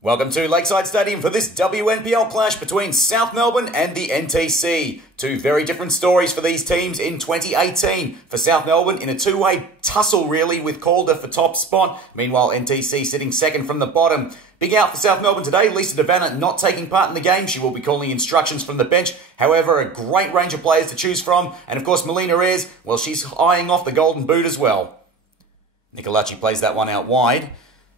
Welcome to Lakeside Stadium for this WNPL clash between South Melbourne and the NTC. Two very different stories for these teams in 2018. For South Melbourne, in a two-way tussle really with Calder for top spot. Meanwhile, NTC sitting second from the bottom. Big out for South Melbourne today. Lisa DeVanna not taking part in the game. She will be calling instructions from the bench. However, a great range of players to choose from. And of course, Melina Reyes, well, she's eyeing off the golden boot as well. Nicolaci plays that one out wide.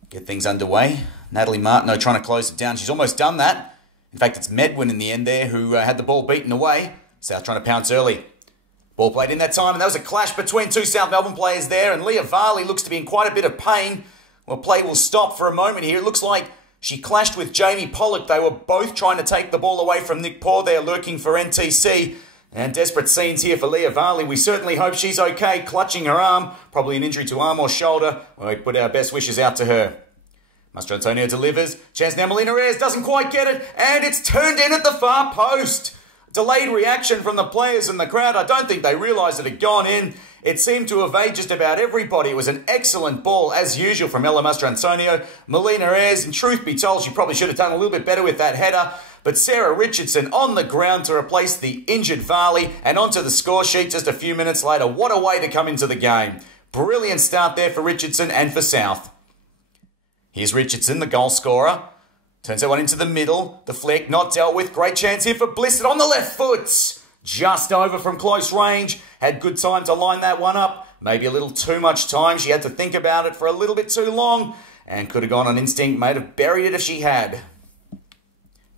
Get things underway. Natalie Martineau trying to close it down. She's almost done that. In fact, it's Medwin in the end there who had the ball beaten away. South trying to pounce early. Ball played in that time, and that was a clash between two South Melbourne players there, and Leah Varley looks to be in quite a bit of pain. Well, play will stop for a moment here. It looks like she clashed with Jamie Pollock. They were both trying to take the ball away from Nick Paul there, lurking for NTC. And desperate scenes here for Leah Varley. We certainly hope she's okay, clutching her arm. Probably an injury to arm or shoulder. Well, we put our best wishes out to her. Mastrantonio delivers. Chance now Melina Reyes doesn't quite get it. And it's turned in at the far post. Delayed reaction from the players and the crowd. I don't think they realised it had gone in. It seemed to evade just about everybody. It was an excellent ball, as usual, from Ella Mastrantonio. Melina Reyes, and truth be told, she probably should have done a little bit better with that header. But Sarah Richardson on the ground to replace the injured Varley and onto the score sheet just a few minutes later. What a way to come into the game. Brilliant start there for Richardson and for South. Here's Richardson, the goal scorer. Turns that one into the middle. The flick not dealt with. Great chance here for Blissett on the left foot. Just over from close range. Had good time to line that one up. Maybe a little too much time. She had to think about it for a little bit too long. And could have gone on instinct. Might have buried it if she had.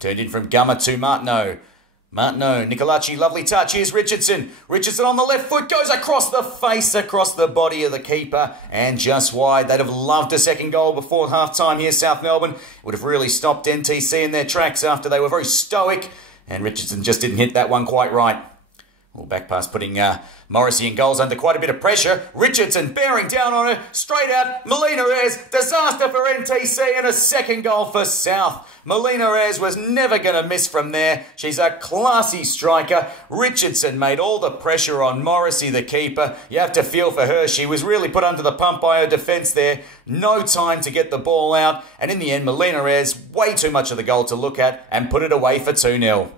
Turned in from Gummer to Martineau. Martineau, Nicolaci, lovely touch. Here's Richardson. Richardson on the left foot goes across the face, across the body of the keeper, and just wide. They'd have loved a second goal before half-time here, South Melbourne. It would have really stopped NTC in their tracks after they were very stoic, and Richardson just didn't hit that one quite right. Well, back pass putting Morrissey in goals under quite a bit of pressure. Richardson bearing down on her. Straight out. Melina Reyes. Disaster for NTC and a second goal for South. Melina Reyes was never going to miss from there. She's a classy striker. Richardson made all the pressure on Morrissey, the keeper. You have to feel for her. She was really put under the pump by her defence there. No time to get the ball out. And in the end, Melina Reyes, way too much of the goal to look at and put it away for 2-0.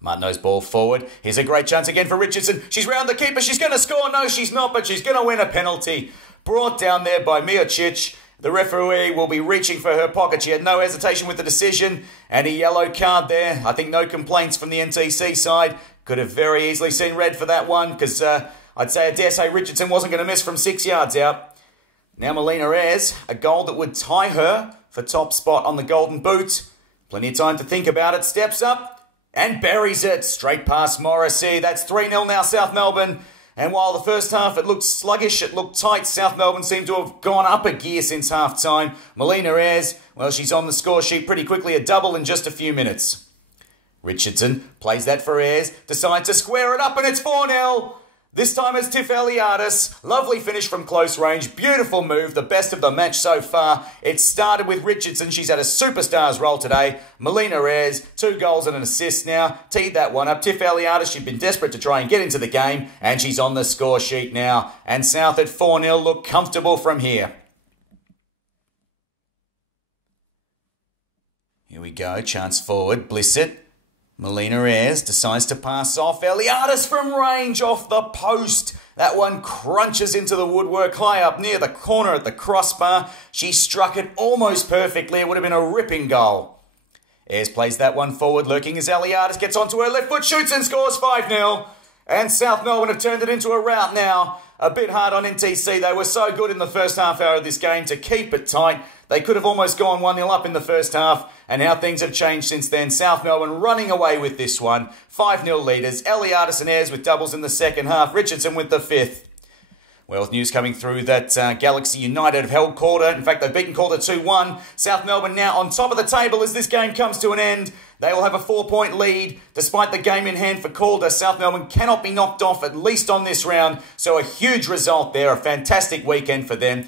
Martineau's ball forward. Here's a great chance again for Richardson. She's round the keeper. She's going to score. No, she's not, but she's going to win a penalty. Brought down there by Miocic. The referee will be reaching for her pocket. She had no hesitation with the decision. And a yellow card there. I think no complaints from the NTC side. Could have very easily seen red for that one because I dare say Richardson wasn't going to miss from 6 yards out. Now Melina Reyes, a goal that would tie her for top spot on the golden boot. Plenty of time to think about it. Steps up. And buries it straight past Morrissey. That's 3-0 now, South Melbourne. And while the first half it looked sluggish, it looked tight, South Melbourne seemed to have gone up a gear since half-time. Melina Reyes, well, she's on the score sheet pretty quickly, a double in just a few minutes. Richardson plays that for Reyes, decides to square it up, and it's 4-0. This time it's Tiff Eliadis. Lovely finish from close range. Beautiful move. The best of the match so far. It started with Richardson. She's had a superstar's role today. Melina Reyes, 2 goals and an assist now. Teed that one up. Tiff Eliadis, she'd been desperate to try and get into the game. And she's on the score sheet now. And South at 4-0 look comfortable from here. Here we go. Chance forward. Blissett. Melina Reyes decides to pass off. Eliadis from range off the post. That one crunches into the woodwork high up near the corner at the crossbar. She struck it almost perfectly. It would have been a ripping goal. Ayres plays that one forward, lurking as Eliadis gets onto her left foot, shoots and scores 5-0. And South Melbourne have turned it into a rout now. A bit hard on NTC. They were so good in the first half hour of this game to keep it tight. They could have almost gone 1-0 up in the first half. And how things have changed since then. South Melbourne running away with this one. 5-0 leaders. Eliadis and Ayres with doubles in the second half. Richardson with the 5th. Well, with news coming through that Galaxy United have held Calder. In fact, they've beaten Calder 2-1. South Melbourne now on top of the table as this game comes to an end. They will have a 4-point lead. Despite the game in hand for Calder, South Melbourne cannot be knocked off, at least on this round. So a huge result there. A fantastic weekend for them.